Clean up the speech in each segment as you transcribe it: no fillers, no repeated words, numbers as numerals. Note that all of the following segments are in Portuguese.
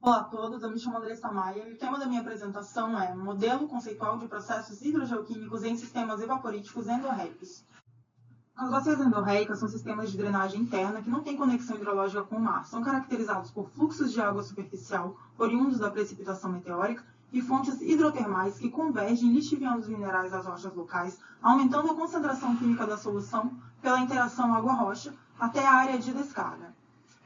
Olá a todos, eu me chamo Andressa Maia e o tema da minha apresentação é Modelo conceitual de processos hidrogeoquímicos em sistemas evaporíticos endorreicos. As bacias endorreicas são sistemas de drenagem interna que não têm conexão hidrológica com o mar. São caracterizados por fluxos de água superficial oriundos da precipitação meteórica e fontes hidrotermais que convergem lixiviando os minerais das rochas locais, aumentando a concentração química da solução pela interação água-rocha até a área de descarga.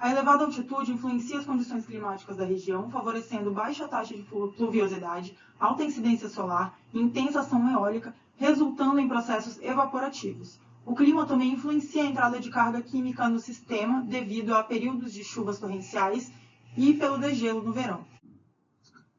A elevada altitude influencia as condições climáticas da região, favorecendo baixa taxa de pluviosidade, alta incidência solar e intensa ação eólica, resultando em processos evaporativos. O clima também influencia a entrada de carga química no sistema devido a períodos de chuvas torrenciais e pelo degelo no verão.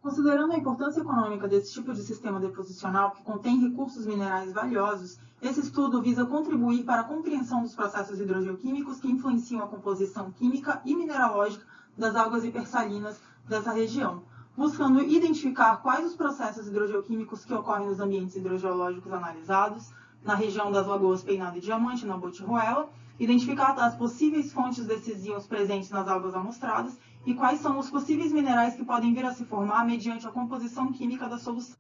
Considerando a importância econômica desse tipo de sistema deposicional que contém recursos minerais valiosos, esse estudo visa contribuir para a compreensão dos processos hidrogeoquímicos que influenciam a composição química e mineralógica das águas hipersalinas dessa região, buscando identificar quais os processos hidrogeoquímicos que ocorrem nos ambientes hidrogeológicos analisados, na região das lagoas Peinado e Diamante, na Botijuela, identificar as possíveis fontes desses íons presentes nas águas amostradas e quais são os possíveis minerais que podem vir a se formar mediante a composição química da solução.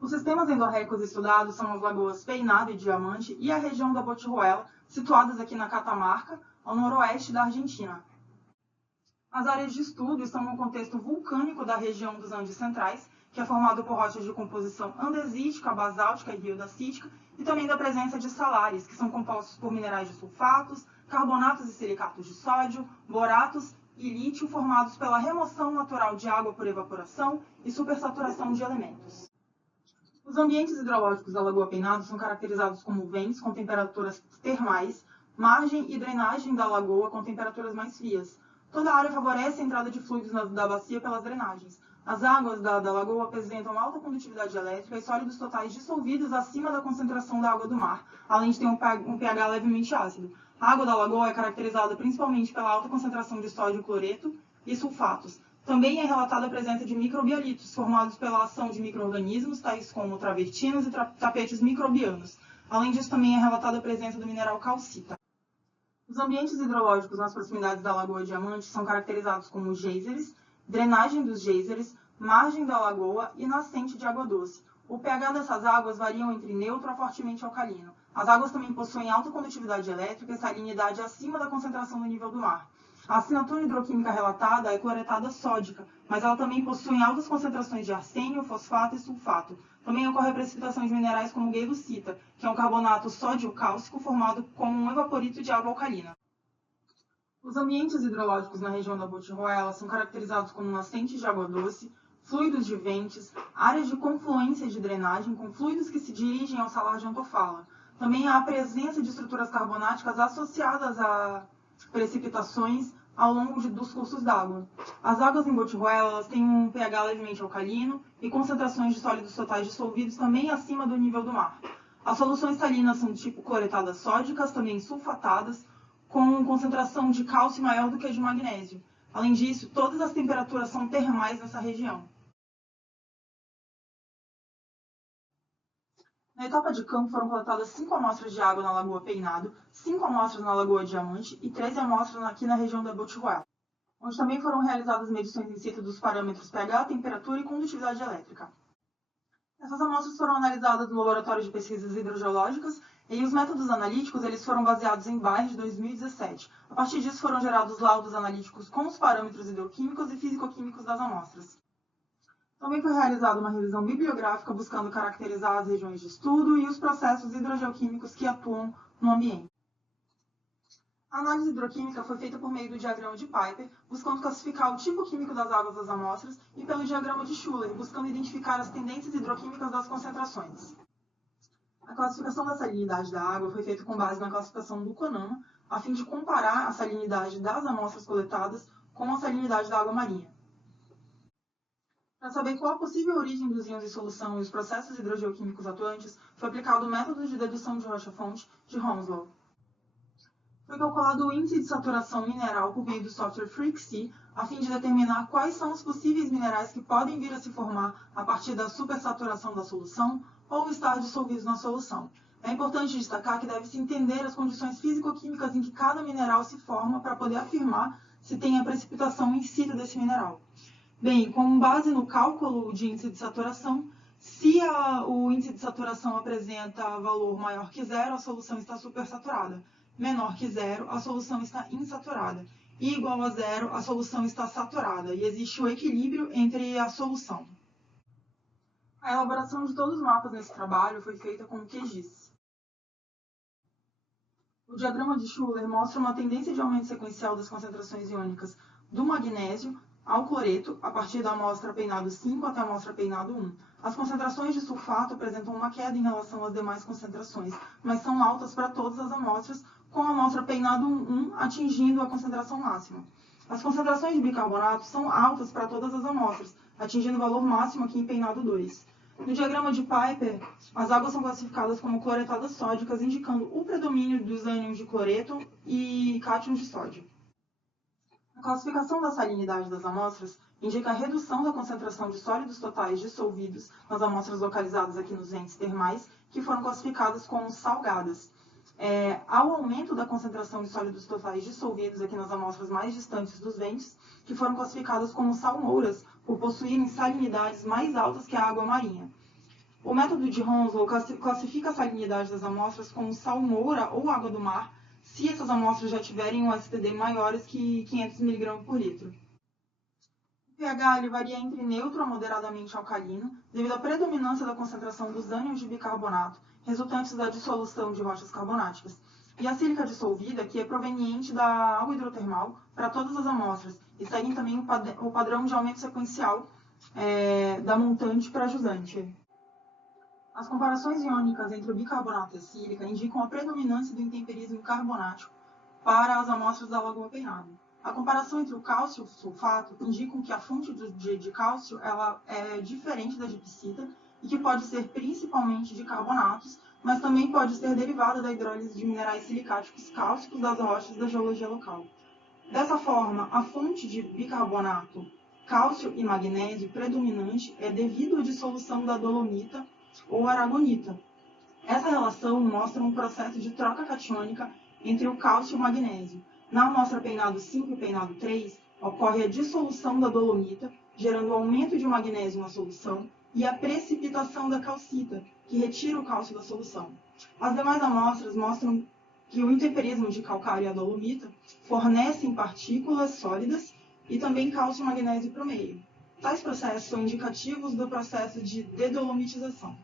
Os sistemas endorreicos estudados são as lagoas Peinado e Diamante e a região da Botijuela, situadas aqui na Catamarca, ao noroeste da Argentina. As áreas de estudo estão no contexto vulcânico da região dos Andes Centrais, que é formado por rochas de composição andesítica, basáltica e riodacítica, e também da presença de salares, que são compostos por minerais de sulfatos, carbonatos e silicatos de sódio, boratos e lítio, formados pela remoção natural de água por evaporação e supersaturação de elementos. Os ambientes hidrológicos da Lagoa Peinado são caracterizados como ventes com temperaturas termais, margem e drenagem da lagoa com temperaturas mais frias. Toda a área favorece a entrada de fluidos da bacia pelas drenagens. As águas da lagoa apresentam alta condutividade elétrica e sólidos totais dissolvidos acima da concentração da água do mar, além de ter um pH levemente ácido. A água da lagoa é caracterizada principalmente pela alta concentração de sódio cloreto e sulfatos. Também é relatada a presença de microbialitos, formados pela ação de micro-organismos, tais como travertinas e tapetes microbianos. Além disso, também é relatada a presença do mineral calcita. Os ambientes hidrológicos nas proximidades da Lagoa Diamante são caracterizados como geysers, drenagem dos geysers, margem da lagoa e nascente de água doce. O pH dessas águas variam entre neutro a fortemente alcalino. As águas também possuem alta condutividade elétrica e salinidade acima da concentração do nível do mar. A assinatura hidroquímica relatada é cloretada sódica, mas ela também possui altas concentrações de arsênio, fosfato e sulfato. Também ocorre a precipitação de minerais como guelucita, que é um carbonato sódio-cálcico formado como um evaporito de água alcalina. Os ambientes hidrológicos na região da Botijuela são caracterizados como nascentes de água doce, fluidos de ventes, áreas de confluência de drenagem com fluidos que se dirigem ao salar de Antofala. Também há a presença de estruturas carbonáticas associadas a precipitações ao longo dos cursos d'água. As águas em Botijuela têm um pH levemente alcalino e concentrações de sólidos totais dissolvidos também acima do nível do mar. As soluções salinas são do tipo cloretadas sódicas, também sulfatadas, com concentração de cálcio maior do que a de magnésio. Além disso, todas as temperaturas são termais nessa região. Na etapa de campo foram coletadas 5 amostras de água na Lagoa Peinado, 5 amostras na Lagoa Diamante e 13 amostras aqui na região da Botijuela, onde também foram realizadas medições in situ dos parâmetros pH, temperatura e condutividade elétrica. Essas amostras foram analisadas no Laboratório de Pesquisas Hidrogeológicas e os métodos analíticos eles foram baseados em BAE de 2017. A partir disso foram gerados laudos analíticos com os parâmetros hidroquímicos e fisicoquímicos das amostras. Também foi realizada uma revisão bibliográfica buscando caracterizar as regiões de estudo e os processos hidrogeoquímicos que atuam no ambiente. A análise hidroquímica foi feita por meio do diagrama de Piper, buscando classificar o tipo químico das águas das amostras, e pelo diagrama de Schuller, buscando identificar as tendências hidroquímicas das concentrações. A classificação da salinidade da água foi feita com base na classificação do CONAMA, a fim de comparar a salinidade das amostras coletadas com a salinidade da água marinha. Para saber qual a possível origem dos íons em solução e os processos hidrogeoquímicos atuantes, foi aplicado o método de dedução de rocha-fonte de Hounslow. Foi calculado o índice de saturação mineral por meio do software FreakSea, a fim de determinar quais são os possíveis minerais que podem vir a se formar a partir da supersaturação da solução ou estar dissolvidos na solução. É importante destacar que deve-se entender as condições físico-químicas em que cada mineral se forma para poder afirmar se tem a precipitação in situ desse mineral. Bem, com base no cálculo de índice de saturação, se o índice de saturação apresenta valor maior que zero, a solução está supersaturada. Menor que zero, a solução está insaturada. E igual a zero, a solução está saturada. E existe o equilíbrio entre a solução. A elaboração de todos os mapas nesse trabalho foi feita com o QGIS. O diagrama de Schuller mostra uma tendência de aumento sequencial das concentrações iônicas do magnésio ao cloreto, a partir da amostra peinado 5 até a amostra peinado 1. As concentrações de sulfato apresentam uma queda em relação às demais concentrações, mas são altas para todas as amostras, com a amostra peinado 1 atingindo a concentração máxima. As concentrações de bicarbonato são altas para todas as amostras, atingindo o valor máximo aqui em peinado 2. No diagrama de Piper, as águas são classificadas como cloretadas sódicas, indicando o predomínio dos ânions de cloreto e cátions de sódio. A classificação da salinidade das amostras indica a redução da concentração de sólidos totais dissolvidos nas amostras localizadas aqui nos ventos termais, que foram classificadas como salgadas. Ao aumento da concentração de sólidos totais dissolvidos aqui nas amostras mais distantes dos ventos, que foram classificadas como salmouras, por possuírem salinidades mais altas que a água marinha. O método de Hounslow classifica a salinidade das amostras como salmoura ou água do mar, se essas amostras já tiverem um STD maiores que 500 mg por litro. O pH ele varia entre neutro a moderadamente alcalino, devido à predominância da concentração dos ânions de bicarbonato, resultantes da dissolução de rochas carbonáticas, e a sílica dissolvida, que é proveniente da água hidrotermal, para todas as amostras, e seguem também o padrão de aumento sequencial da montante para jusante. As comparações iônicas entre o bicarbonato e a sílica indicam a predominância do intemperismo carbonático para as amostras da Lagoa Peinado. A comparação entre o cálcio e o sulfato indicam que a fonte de cálcio ela é diferente da de psita e que pode ser principalmente de carbonatos, mas também pode ser derivada da hidrólise de minerais silicáticos cálcicos das rochas da geologia local. Dessa forma, a fonte de bicarbonato, cálcio e magnésio predominante é devido à dissolução da dolomita ou aragonita. Essa relação mostra um processo de troca catiônica entre o cálcio e o magnésio. Na amostra peinado 5 e peinado 3, ocorre a dissolução da dolomita, gerando o aumento de magnésio na solução, e a precipitação da calcita, que retira o cálcio da solução. As demais amostras mostram que o intemperismo de calcário e a dolomita fornecem partículas sólidas e também cálcio e magnésio para o meio. Tais processos são indicativos do processo de dedolomitização.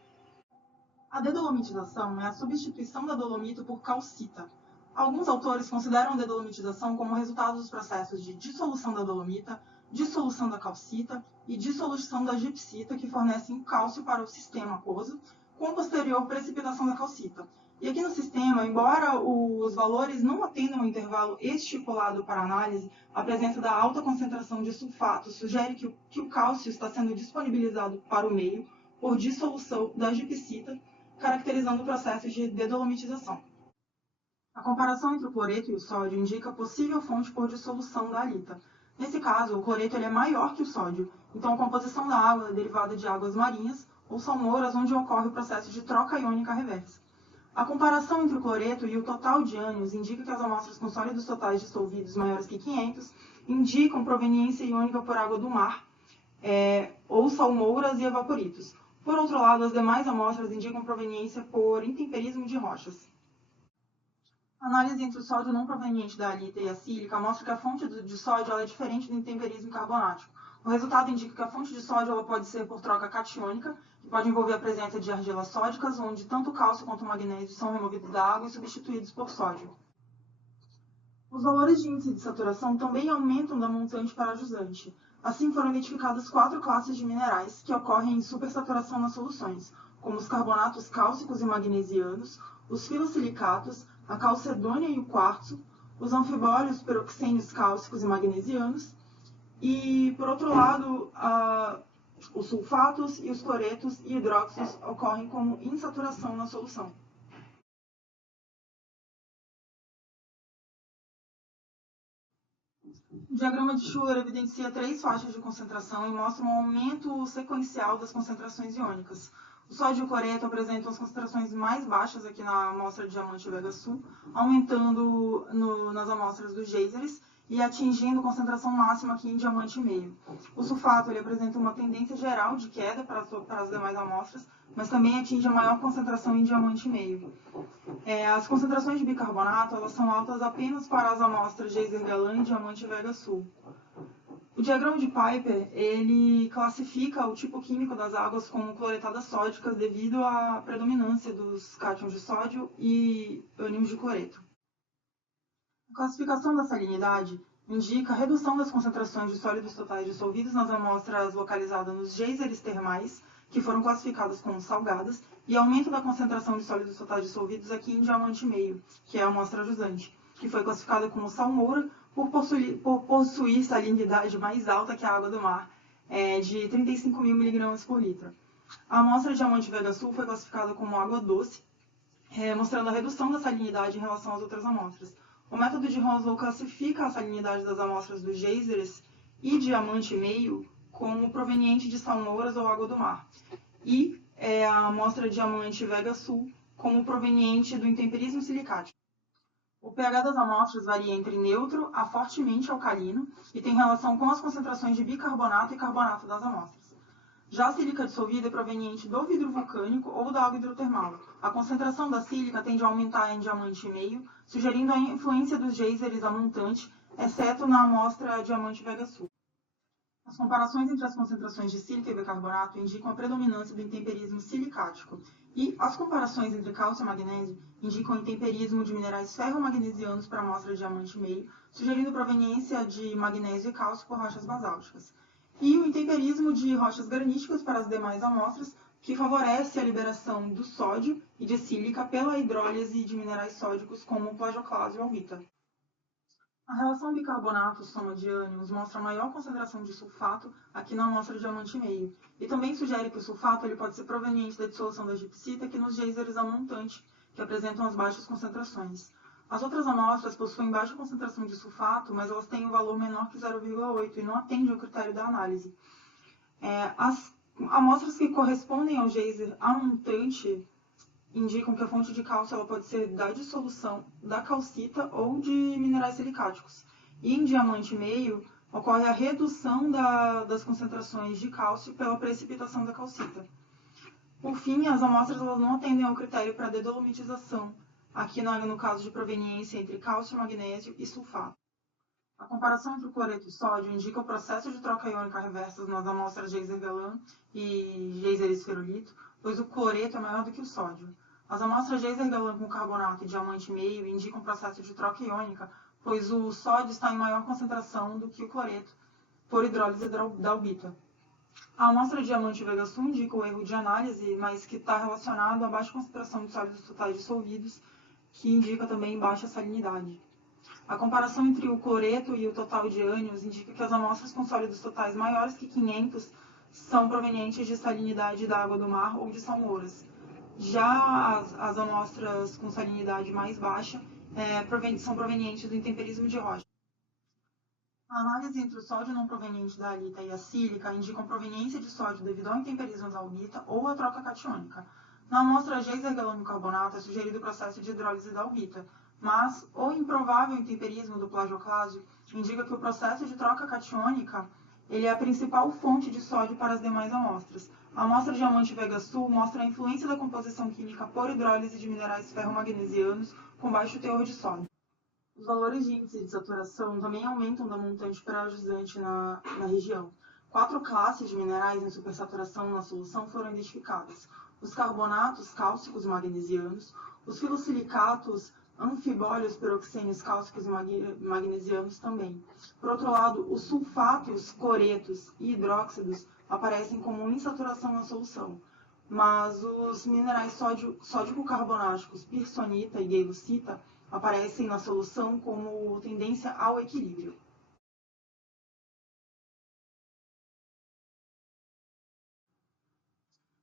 A dedolomitização é a substituição da dolomita por calcita. Alguns autores consideram a dedolomitização como resultado dos processos de dissolução da dolomita, dissolução da calcita e dissolução da gipsita, que fornecem cálcio para o sistema aquoso, com posterior precipitação da calcita. E aqui no sistema, embora os valores não atendam ao intervalo estipulado para análise, a presença da alta concentração de sulfato sugere que o cálcio está sendo disponibilizado para o meio por dissolução da gipsita, caracterizando o processo de dedolomitização. A comparação entre o cloreto e o sódio indica a possível fonte por dissolução da halita. Nesse caso, o cloreto é maior que o sódio, então a composição da água é derivada de águas marinhas ou salmouras, onde ocorre o processo de troca iônica reversa. A comparação entre o cloreto e o total de ânions indica que as amostras com sólidos totais dissolvidos maiores que 500 indicam proveniência iônica por água do mar, ou salmouras e evaporitos. Por outro lado, as demais amostras indicam proveniência por intemperismo de rochas. A análise entre o sódio não proveniente da halita e a sílica mostra que a fonte de sódio é diferente do intemperismo carbonático. O resultado indica que a fonte de sódio ela pode ser por troca catiônica, que pode envolver a presença de argilas sódicas, onde tanto o cálcio quanto o magnésio são removidos da água e substituídos por sódio. Os valores de índice de saturação também aumentam da montante para a jusante. Assim, foram identificadas 4 classes de minerais que ocorrem em supersaturação nas soluções, como os carbonatos cálcicos e magnesianos, os filosilicatos, a calcedônia e o quartzo, os anfibólios peroxênios cálcicos e magnesianos, e, por outro lado, os sulfatos e os cloretos e hidróxidos ocorrem como insaturação na solução. O diagrama de Schuller evidencia 3 faixas de concentração e mostra um aumento sequencial das concentrações iônicas. O sódio e o cloreto apresentam as concentrações mais baixas aqui na amostra de diamante Vega Sul, aumentando nas amostras dos geysers, e atingindo concentração máxima aqui em diamante meio. O sulfato ele apresenta uma tendência geral de queda para as demais amostras, mas também atinge a maior concentração em diamante meio. As concentrações de bicarbonato elas são altas apenas para as amostras Geyser Galan e diamante Vega Sul. O diagrama de Piper ele classifica o tipo químico das águas como cloretadas sódicas devido à predominância dos cátions de sódio e ânions de cloreto. A classificação da salinidade indica a redução das concentrações de sólidos totais dissolvidos nas amostras localizadas nos geysers termais, que foram classificadas como salgadas, e aumento da concentração de sólidos totais dissolvidos aqui em diamante meio, que é a amostra jusante, que foi classificada como salmoura por possuir salinidade mais alta que a água do mar, de 35.000 mg por litro. A amostra de diamante Vega Sul foi classificada como água doce, mostrando a redução da salinidade em relação às outras amostras. O método de Hounslow classifica a salinidade das amostras dos geysers e diamante meio como proveniente de salmouras ou água do mar, e a amostra de diamante Vega Sul como proveniente do intemperismo silicático. O pH das amostras varia entre neutro a fortemente alcalino e tem relação com as concentrações de bicarbonato e carbonato das amostras. Já a sílica dissolvida é proveniente do vidro vulcânico ou da água hidrotermal. A concentração da sílica tende a aumentar em diamante meio, sugerindo a influência dos geysers a montante, exceto na amostra diamante Vega Sul. As comparações entre as concentrações de sílica e bicarbonato indicam a predominância do intemperismo silicático, e as comparações entre cálcio e magnésio indicam o intemperismo de minerais ferromagnesianos para a amostra de diamante meio, sugerindo proveniência de magnésio e cálcio por rochas basálticas, e o intemperismo de rochas graníticas para as demais amostras, que favorece a liberação do sódio e de sílica pela hidrólise de minerais sódicos como o plagioclásio e albita. A relação bicarbonato-soma de ânions mostra maior concentração de sulfato aqui na amostra de diamante meio, e também sugere que o sulfato ele pode ser proveniente da dissolução da gipsita aqui nos geysers a montante, que apresentam as baixas concentrações. As outras amostras possuem baixa concentração de sulfato, mas elas têm um valor menor que 0,8 e não atendem ao critério da análise. As amostras que correspondem ao geyser a montante indicam que a fonte de cálcio ela pode ser da dissolução da calcita ou de minerais silicáticos. E em diamante meio, ocorre a redução das concentrações de cálcio pela precipitação da calcita. Por fim, as amostras elas não atendem ao critério para dedolomitização, aqui no caso de proveniência entre cálcio, magnésio e sulfato. A comparação entre o cloreto e o sódio indica o processo de troca iônica reversas nas amostras Geyser Galan e Geyser esferolito, pois o cloreto é maior do que o sódio. As amostras Geyser Galan com carbonato e diamante meio indicam o processo de troca iônica, pois o sódio está em maior concentração do que o cloreto, por hidrólise da albita. A amostra de diamante Vega Sul indica o erro de análise, mas que está relacionado à baixa concentração de sólidos totais dissolvidos, que indica também baixa salinidade. A comparação entre o cloreto e o total de ânions indica que as amostras com sólidos totais maiores que 500 são provenientes de salinidade da água do mar ou de salmouras. Já as amostras com salinidade mais baixa são provenientes do intemperismo de rocha. A análise entre o sódio não proveniente da halita e a sílica indicam proveniência de sódio devido ao intemperismo da albita ou à troca catiônica. Na amostra Geyser Galan carbonato é sugerido o processo de hidrólise da albita, mas o improvável intemperismo do plagioclásio indica que o processo de troca catiônica ele é a principal fonte de sódio para as demais amostras. A amostra diamante Vega Sul mostra a influência da composição química por hidrólise de minerais ferromagnesianos com baixo teor de sódio. Os valores de índice de saturação também aumentam da montante para a jusante na região. 4 classes de minerais em supersaturação na solução foram identificadas: os carbonatos cálcicos magnesianos, os filosilicatos anfibólios peroxênios cálcicos e magnesianos também. Por outro lado, os sulfatos, cloretos e hidróxidos aparecem como insaturação na solução, mas os minerais sódico-carbonáticos pirsonita e gaylucita aparecem na solução como tendência ao equilíbrio.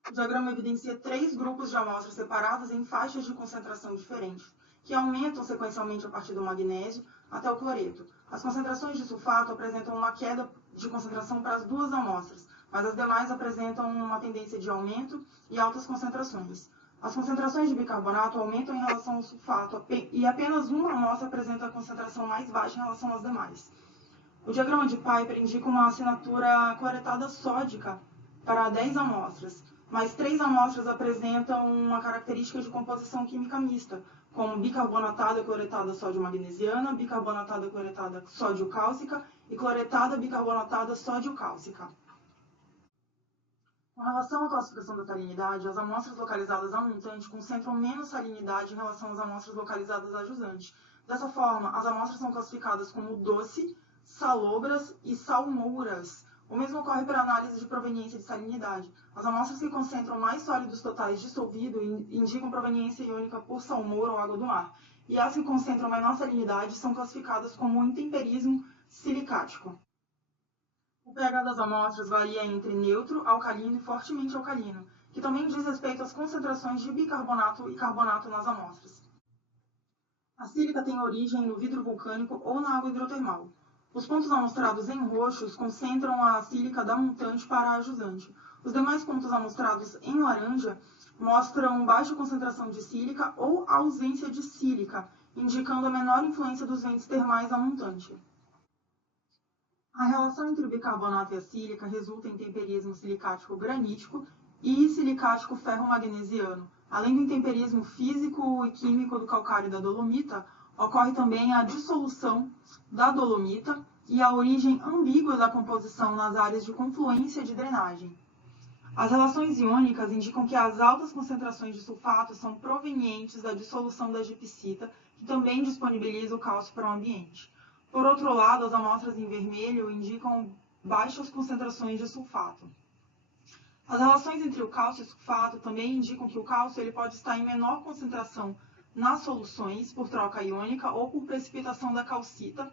O diagrama evidencia 3 grupos de amostras separadas em faixas de concentração diferentes, que aumentam sequencialmente a partir do magnésio até o cloreto. As concentrações de sulfato apresentam uma queda de concentração para as 2 amostras, mas as demais apresentam uma tendência de aumento e altas concentrações. As concentrações de bicarbonato aumentam em relação ao sulfato e apenas uma amostra apresenta a concentração mais baixa em relação às demais. O diagrama de Piper indica uma assinatura cloretada sódica para 10 amostras, mas 3 amostras apresentam uma característica de composição química mista, como bicarbonatada cloretada sódio-magnesiana, bicarbonatada cloretada sódio-cálcica e cloretada bicarbonatada sódio-cálcica. Com relação à classificação da salinidade, as amostras localizadas a montante concentram menos salinidade em relação às amostras localizadas a jusante. Dessa forma, as amostras são classificadas como doce, salobras e salmouras. O mesmo ocorre para a análise de proveniência de salinidade. As amostras que concentram mais sólidos totais dissolvidos indicam proveniência iônica por salmoura ou água do mar, e as que concentram menor salinidade são classificadas como intemperismo silicático. O pH das amostras varia entre neutro, alcalino e fortemente alcalino, que também diz respeito às concentrações de bicarbonato e carbonato nas amostras. A sílica tem origem no vidro vulcânico ou na água hidrotermal. Os pontos amostrados em roxos concentram a sílica da montante para a jusante. Os demais pontos amostrados em laranja mostram baixa concentração de sílica ou ausência de sílica, indicando a menor influência dos ventos termais da montante. A relação entre o bicarbonato e a sílica resulta em temperismo silicático granítico e silicático ferromagnesiano. Além do intemperismo físico e químico do calcário da dolomita, ocorre também a dissolução da dolomita e a origem ambígua da composição nas áreas de confluência de drenagem. As relações iônicas indicam que as altas concentrações de sulfato são provenientes da dissolução da gipsita, que também disponibiliza o cálcio para o ambiente. Por outro lado, as amostras em vermelho indicam baixas concentrações de sulfato. As relações entre o cálcio e o sulfato também indicam que o cálcio ele pode estar em menor concentração nas soluções por troca iônica ou por precipitação da calcita,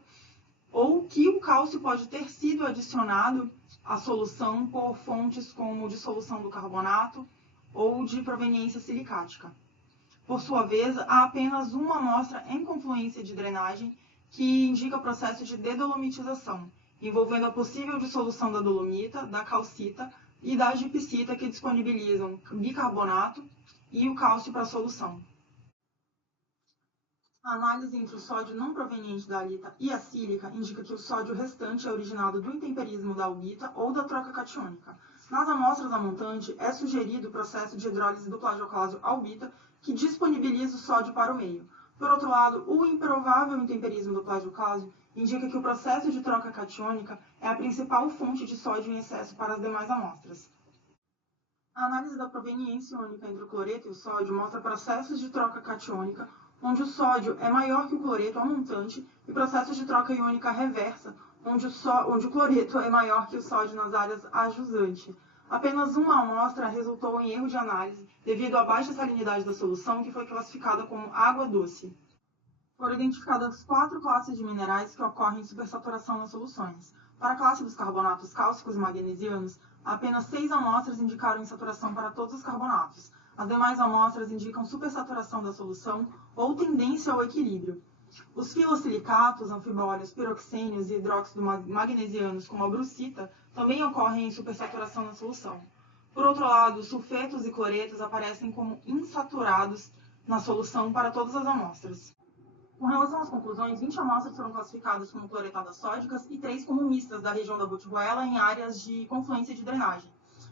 ou que o cálcio pode ter sido adicionado à solução por fontes como dissolução do carbonato ou de proveniência silicática. Por sua vez, há apenas uma amostra em confluência de drenagem que indica o processo de dedolomitização, envolvendo a possível dissolução da dolomita, da calcita e da gipsita, que disponibilizam bicarbonato e o cálcio para a solução. A análise entre o sódio não proveniente da halita e a sílica indica que o sódio restante é originado do intemperismo da albita ou da troca catiônica. Nas amostras a montante, é sugerido o processo de hidrólise do plagioclásio albita, que disponibiliza o sódio para o meio. Por outro lado, o improvável intemperismo do plagioclásio indica que o processo de troca catiônica é a principal fonte de sódio em excesso para as demais amostras. A análise da proveniência iônica entre o cloreto e o sódio mostra processos de troca catiônica, onde o sódio é maior que o cloreto a montante, e processos de troca iônica reversa, onde o cloreto é maior que o sódio nas áreas a jusante. Apenas uma amostra resultou em erro de análise devido à baixa salinidade da solução, que foi classificada como água doce. Foram identificadas 4 classes de minerais que ocorrem em supersaturação nas soluções. Para a classe dos carbonatos cálcicos e magnesianos, apenas 6 amostras indicaram insaturação para todos os carbonatos. As demais amostras indicam supersaturação da solução ou tendência ao equilíbrio. Os filosilicatos, anfibólios, piroxênios e hidróxido magnesianos, como a brucita, também ocorrem em supersaturação na solução. Por outro lado, os sulfetos e cloretos aparecem como insaturados na solução para todas as amostras. Com relação às conclusões, 20 amostras foram classificadas como cloretadas sódicas e 3 como mistas da região da Butihuela em áreas de confluência de drenagem.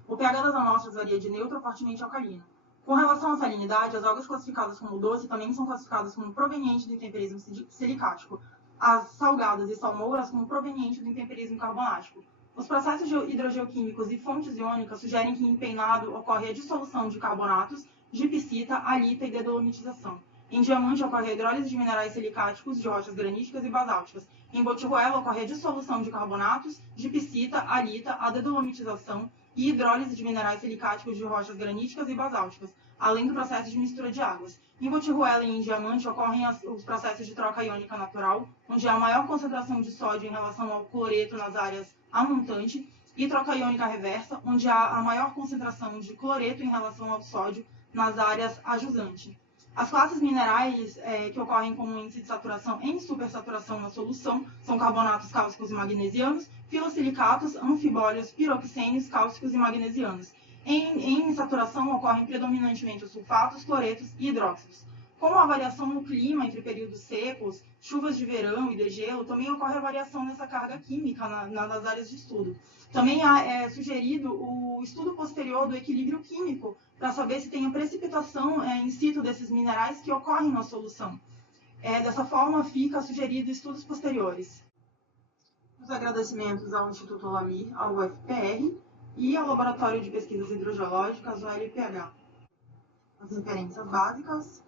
O pH das amostras varia de neutro a fortemente alcalino. Com relação à salinidade, as águas classificadas como doce também são classificadas como provenientes do intemperismo silicático, as salgadas e salmouras como provenientes do intemperismo carbonático. Os processos hidrogeoquímicos e fontes iônicas sugerem que em peinado ocorre a dissolução de carbonatos, gipsita, halita e dedolomitização. Em diamante ocorre a hidrólise de minerais silicáticos de rochas graníticas e basálticas. Em Butihuela ocorre a dissolução de carbonatos, gipsita, halita, a dedolomitização e hidrólise de minerais silicáticos de rochas graníticas e basálticas, além do processo de mistura de águas. Em Butihuela e em diamante ocorrem os processos de troca iônica natural, onde há maior concentração de sódio em relação ao cloreto nas áreas a montante, e troca iônica reversa, onde há a maior concentração de cloreto em relação ao sódio nas áreas a jusante. As classes minerais que ocorrem como índice de saturação em supersaturação na solução são carbonatos cálcicos e magnesianos, filosilicatos, anfibólios, piroxênios, cálcicos e magnesianos. Em saturação ocorrem predominantemente os sulfatos, cloretos e hidróxidos. Com a variação no clima entre períodos secos, chuvas de verão e degelo, também ocorre a variação nessa carga química nas áreas de estudo. Também é sugerido o estudo posterior do equilíbrio químico, para saber se tem a precipitação in situ desses minerais que ocorrem na solução. Dessa forma, fica sugerido estudos posteriores. Os agradecimentos ao Instituto Lamir, ao UFPR e ao Laboratório de Pesquisas Hidrogeológicas, o LPH. As referências básicas: